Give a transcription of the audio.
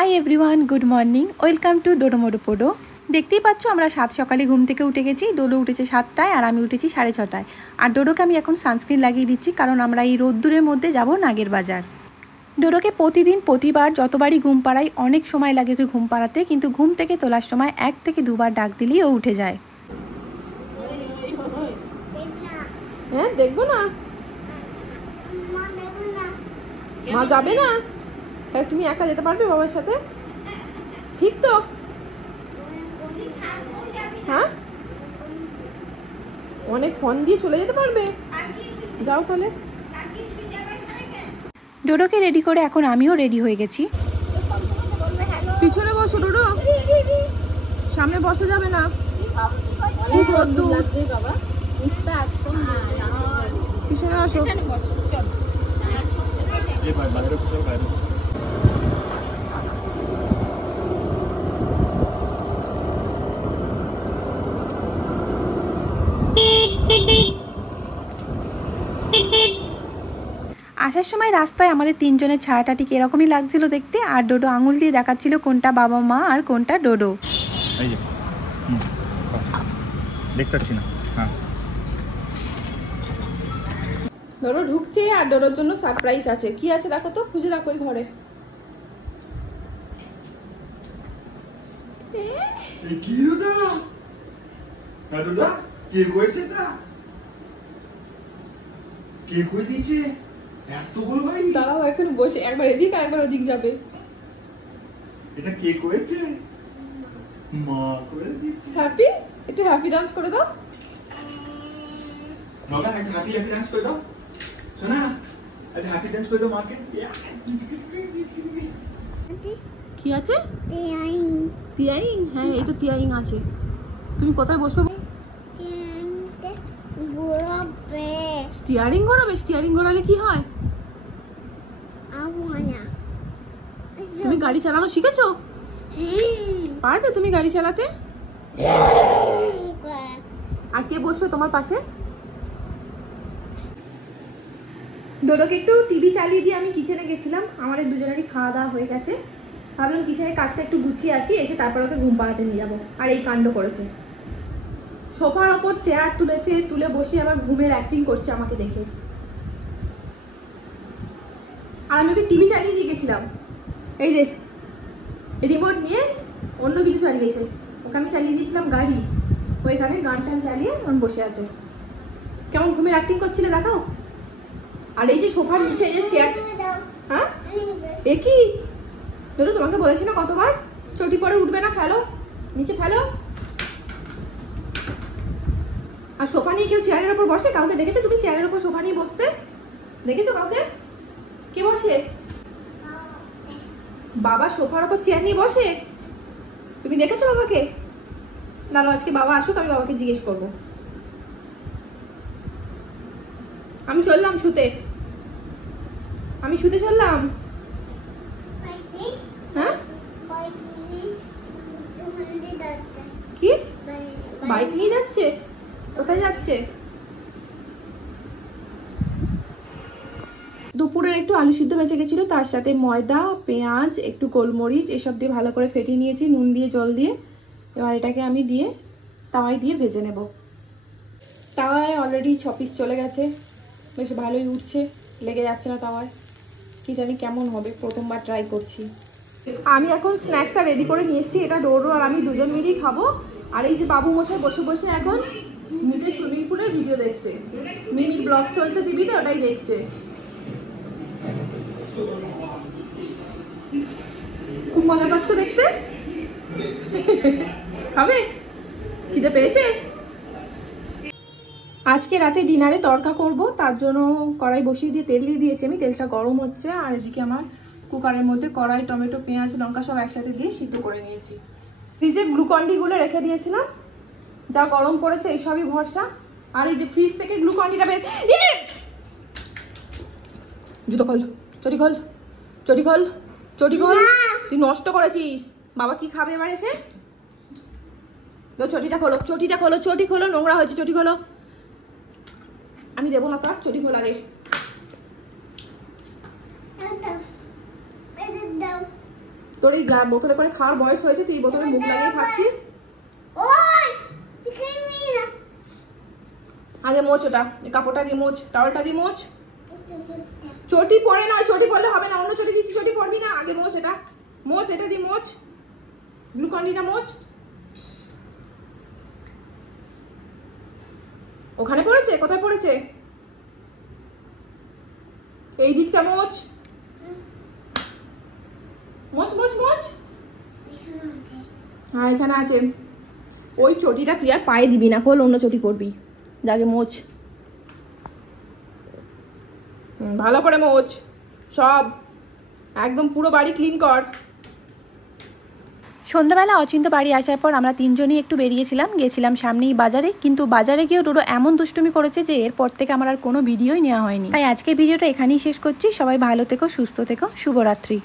High everyone, good morning, welcome to Dodo Modo পোডো। দেখতেই পাচ্ছ আমরা 7 সকালে ঘুম থেকে উঠে গেছি। ডোডো উঠেছে 7টায় আর আমি উঠেছি 6:30টায়। আর ডোডোকে আমি এখন সানস্ক্রিন লাগিয়ে দিচ্ছি, কারণ আমরা এই রোদ্দুরের মধ্যে যাব নাগের বাজার। ডোডোকে প্রতিবার যতবারই ঘুম পাড়াই অনেক সময় লাগে ওকে ঘুম পাড়াতে, কিন্তু ঘুম থেকে তোলার সময় 1 থেকে 2 বার ডাক দিলেই ও উঠে যায়। হ্যাঁ, দেখবো না, মা যাবে না। তুমি একা যেতে পারবে বাবার সাথে? ঠিক তো? হ্যাঁ, অনেক ফোন দিয়ে চলে যেতে পারবে। যাও তাহলে। ডোডোকে রেডি করে এখন আমিও রেডি হয়ে গেছি। পিছনে বসো ডোডো, সামনে বসা যাবে না। পিছনে আসো। আসার সময় রাস্তায় আমাদের তিনজনের ছায়াটা ঠিক এরকমই লাগছিল দেখতে। আর ডোডো আঙুল দিয়ে দেখাচ্ছিল কোনটা বাবা মা আর কোনটা ডোডো। এই যে দেখতে পাচ্ছি না। হ্যাঁ, ডোডো ঢুকছে আর ডোডোর জন্য সারপ্রাইজ আছে। কি আছে দেখো তো, খুঁজে দেখো ওই ঘরে। কি ওটা? ডোডা কে কইছে এটা? কে কই দিয়েছে এতগুলো ভাই? দাঁড়াও, এখন বসে একবার এদিক আর একবার ওদিক যাবে। এটা কে কইছে? মা করে দিয়েছে। হ্যাপি, একটু হ্যাপি ডান্স করে দাও। মামা একটা হ্যাপি ডান্স করে দাও। শোনা, একটা হ্যাপি ডান্স করে দাও মাকে। কি আছে? তিয়াইং। হ্যাঁ, এই তো তিয়াইং আছে। তুমি কোথায় বসবে? স্টিয়ারিং ঘোরাবে? স্টিয়ারিং ঘোরালে কি হয়? তুমি গাড়ি চালানো শিখেছো? পারবে তুমি গাড়ি চালাতে? আর কে বসবে তোমার পাশে? ডোডোকে একটু টিভি চালিয়ে দিয়ে আমি কিচেনে গেছিলাম। আমাদের দুজনেরই খাওয়া দাওয়া হয়ে গেছে। ভাবলাম কিচেনের কাজটা একটু গুছিয়ে আসি, এসে তারপর ওকে ঘুম পাড়াতে নিয়ে যাবো। আর এই কাণ্ড করেছে, সোফার ওপর চেয়ার তুলেছে, তুলে বসে আবার ঘুমের অ্যাক্টিং করছে আমাকে দেখে। আর আমি ওকে টিভি চালিয়ে দিয়ে গেছিলাম, এই যে রিমোট নিয়ে অন্য কিছু চালিয়েছে। ওকে আমি চালিয়ে দিয়েছিলাম গাড়ি, ওইখানে গান টান চালিয়ে আমি বসে আছে। কেমন ঘুমের অ্যাক্টিং করছিলে দেখাও। আর এই যে সোফার নিচে যে চেয়ার। হ্যাঁ, এ কি ধরো, তোমাকে বলেছি না কতবার, চটি পরে উঠবে না, ফেলো নিচে, ফেলো। আর সোফা নিয়ে কেউ চেয়ারের ওপর বসে? কাউকে দেখেছো তুমি চেয়ারের ওপর সোফা নিয়ে বসতে? দেখেছো কাউকে? কে বসে? বাবা সোফার ওপর চেয়ার নিয়ে বসে? তুমি দেখেছো বাবাকে? দাঁড়াও, আজকে বাবা আসুক, আমি বাবাকে জিজ্ঞেস করবো। আমি চললাম শুতে, আমি শুতে চললাম। হ্যাঁ, কি বাইক নিয়ে যাচ্ছে? কোথায় যাচ্ছে? দুপুরের একটু আলু সিদ্ধ বেঁচে গেছিলো, তার সাথে ময়দা, পেঁয়াজ, একটু গোলমরিচ এসব দিয়ে ভালো করে ফেটিয়ে নিয়েছি নুন দিয়ে, জল দিয়ে। এবার এটাকে আমি দিয়ে তাওয়ায় দিয়ে ভেজে নেব। তাওয়ায় অলরেডি 6 পিস চলে গেছে, বেশ ভালোই উঠছে, লেগে যাচ্ছে না তাওয়ায়। কি জানি কেমন হবে, প্রথমবার ট্রাই করছি। আমি এখন স্ন্যাক্সটা রেডি করে নিয়ে এসেছি, এটা ডোডো আর আমি দুজন মিলেই খাবো। আর এই যে বাবু মশাই বসে বসে এখন নিজের সুইমিং পুলের ভিডিও দেখছে। মিমির ব্লগ চলছে টিভিতে, ওটাই দেখছে। খুব মজা পাচ্ছে দেখতে। খাবে? খিদে পেয়েছে? আজকে রাতে ডিনারে তড়কা করব, তার জন্য কড়াই বসিয়ে দিয়ে তেল দিয়ে দিয়েছি আমি। তেলটা গরম হচ্ছে, আর এদিকে আমার কুকারের মধ্যে কড়াই, টমেটো, পেঁয়াজ, লঙ্কা সব একসাথে দিয়ে সিদ্ধ করে নিয়েছি। ফ্রিজে গ্লুকন-ডি গুলো রেখে দিয়েছিলাম, যা গরম পড়েছে এইসবই ভরসা। আর এই যে ফ্রিজ থেকে গ্লুকন-ডিটা বের, জুতো খোল, চটি খোল, চটি খোল, চটি খোল। তুই নষ্ট করেছিস। বাবা কি খাবে এবার এসে? চটিটা খোলো, চটিটা খোলো, চটি খোলো, নোংরা হয়েছে, চটি খোলো। আমি দেবো না তার, চটি খোল আগে। তোর এই বোতলে করে খাওয়ার বয়স হয়েছে, তুই বোতলে মুখ লাগিয়ে খাচ্ছিস। আগে মোচ ওটা, কাপড়টা দিয়ে মোচ, টাওয়ালটা দিয়ে মোচ। চটি পরে নয়, চটি পরলে হবে না, অন্য চটি দিচ্ছি, চটি পরবি না। আগে মোচ এটা, মোচ এটা দিয়ে মোচ, গ্লুকন্ডিটা মোচ। ওখানে পড়েছে? কোথায় পড়েছে? এই দিকটা মোচ, মোচ মোচ মোচ। হ্যাঁ এখানে আছে। ওই চটিটা প্রিয়ার পায়ে দিবি না, খোল, অন্য চটি পরবি। আগে মোচ, ভালো করে মোচ সব, একদম পুরো বাড়ি ক্লিন কর। সন্ধ্যাবেলা অচিন্ত বাড়ি আসার পর আমরা তিনজনই একটু বেরিয়েছিলাম, গেছিলাম সামনেই বাজারে। কিন্তু বাজারে গিয়েও ডোডো এমন দুষ্টুমি করেছে যে এরপর থেকে আমার আর কোনো ভিডিওই নেওয়া হয়নি। তাই আজকে ভিডিওটা এখানেই শেষ করছি। সবাই ভালো থেকো, সুস্থ থেকো, শুভরাত্রি।